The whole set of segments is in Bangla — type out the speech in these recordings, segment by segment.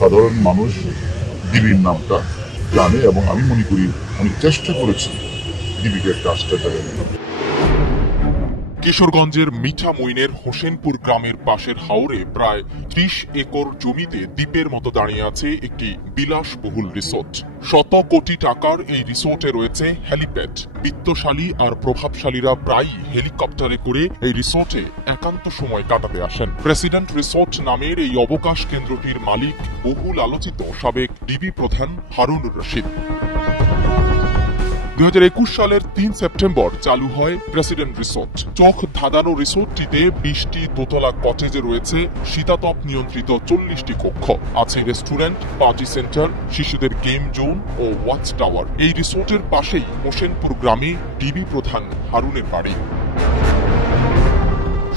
সাধারণ মানুষ ডিবির নামটা জানে, এবং আমি মনে করি আমি চেষ্টা করেছি ডিবিকে একটা আস্থা জায়গায় নিতে। কিশোরগঞ্জের মিঠামইনের হোসেনপুর গ্রামের পাশের হাওরে প্রায় 30 একর জমিতে দ্বীপের মতো দাঁড়িয়ে আছে একটি বিলাসবহুল রিসোর্ট। শত কোটি টাকার এই রিসোর্টে রয়েছে হেলিপ্যাড। বিত্তশালী আর প্রভাবশালীরা প্রায়ই হেলিকপ্টারে করে এই রিসোর্টে একান্ত সময় কাটাতে আসেন। প্রেসিডেন্ট রিসোর্ট নামের এই অবকাশ কেন্দ্রটির মালিক বহুল আলোচিত সাবেক ডিবি প্রধান হারুনুর রশিদ। 2021 সালের 3 সেপ্টেম্বর চালু হয় প্রেসিডেন্ট রিসোর্ট। চোখ ধাঁধানো রিসোর্টটিতে 20টি দোতলা কটেজে রয়েছে শীতাতপ নিয়ন্ত্রিত 40টি কক্ষ, আছে রেস্টুরেন্ট, পার্টি সেন্টার, শিশুদের গেম জোন ও ওয়াচ টাওয়ার। এই রিসোর্টের পাশেই হোসেনপুর গ্রামে ডিবি প্রধান হারুনের বাড়ি।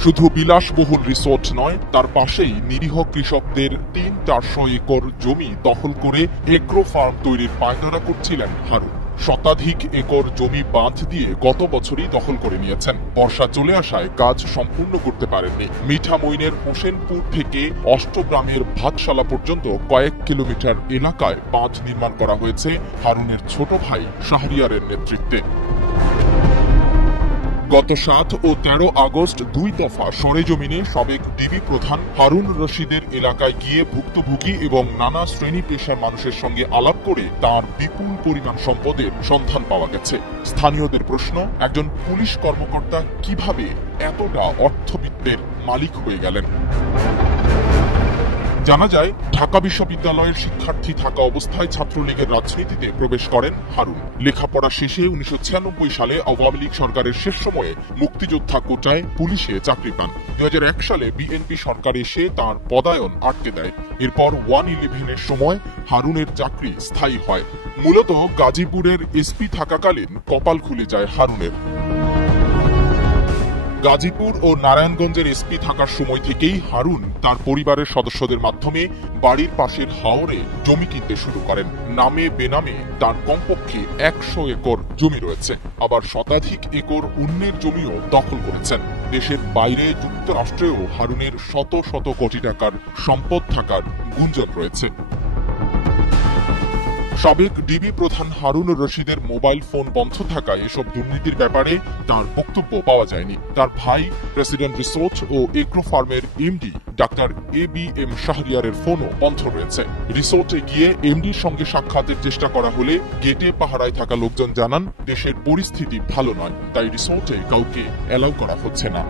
শুধু বিলাসবহুল রিসোর্ট নয়, তার পাশেই নিরীহ কৃষকদের 300-400 একর জমি দখল করে এগ্রো ফার্ম তৈরির পায়তারা করছিলেন হারুন। শতাধিক একর জমি বাঁধ দিয়ে গত বছরই দখল করে নিয়েছেন। বর্ষা চলে আসায় কাজ সম্পূর্ণ করতে পারেননি। মিঠামইনের হোসেনপুর থেকে অষ্টগ্রামের ভাতশালা পর্যন্ত কয়েক কিলোমিটার এলাকায় বাঁধ নির্মাণ করা হয়েছে হারুনের ছোট ভাই শাহরিয়ারের নেতৃত্বে। গত 7 ও 13 আগস্ট 2 দফা সরেজমিনে সাবেক ডিবি প্রধান হারুন রশিদের এলাকায় গিয়ে ভুক্তভোগী এবং নানা শ্রেণী পেশার মানুষের সঙ্গে আলাপ করে তার বিপুল পরিমাণ সম্পদের সন্ধান পাওয়া গেছে। স্থানীয়দের প্রশ্ন, একজন পুলিশ কর্মকর্তা কিভাবে এতটা অর্থবিত্তের মালিক হয়ে গেলেন? জানা যায়, ঢাকা বিশ্ববিদ্যালয়ের শিক্ষার্থী থাকা অবস্থায় ছাত্রলীগের রাজনীতিতে প্রবেশ করেন হারুন। লেখাপড়া শেষে 1996 সালে আওয়ামী লীগ সরকারের শেষ সময়ে মুক্তিযোদ্ধা কোটায় পুলিশে চাকরি পান। 2001 সালে বিএনপি সরকার এসে তার পদায়ন আটকে দেয়। এরপর 111-এর সময় হারুনের চাকরি স্থায়ী হয়। মূলত গাজীপুরের এসপি থাকাকালীন কপাল খুলে যায় হারুনের। গাজীপুর ও নারায়ণগঞ্জের এসপি থাকার সময় থেকেই হারুন তার পরিবারের সদস্যদের মাধ্যমে বাড়ির পাশের হাওরে জমি কিনতে শুরু করেন। নামে বেনামে তার কমপক্ষে 100 একর জমি রয়েছে, আবার শতাধিক একর অন্যের জমিও দখল করেছেন। দেশের বাইরে যুক্তরাষ্ট্রেও হারুনের শত শত কোটি টাকার সম্পদ থাকার গুঞ্জন রয়েছে। সাবেক ডিবি প্রধান হারুন রশিদের মোবাইল ফোন বন্ধ থাকায় এসব দুর্নীতির ব্যাপারে তার বক্তব্য পাওয়া যায়নি। তার ভাই প্রেসিডেন্ট রিসোর্ট ও এগ্রো ফার্মের এমডি ডাক্তার ABM শাহরিয়ারের ফোনও বন্ধ রয়েছে। রিসোর্টে গিয়ে এমডির সঙ্গে সাক্ষাতের চেষ্টা করা হলে গেটে পাহারায় থাকা লোকজন জানান, দেশের পরিস্থিতি ভালো নয়, তাই রিসোর্টে কাউকে অ্যালাউ করা হচ্ছে না।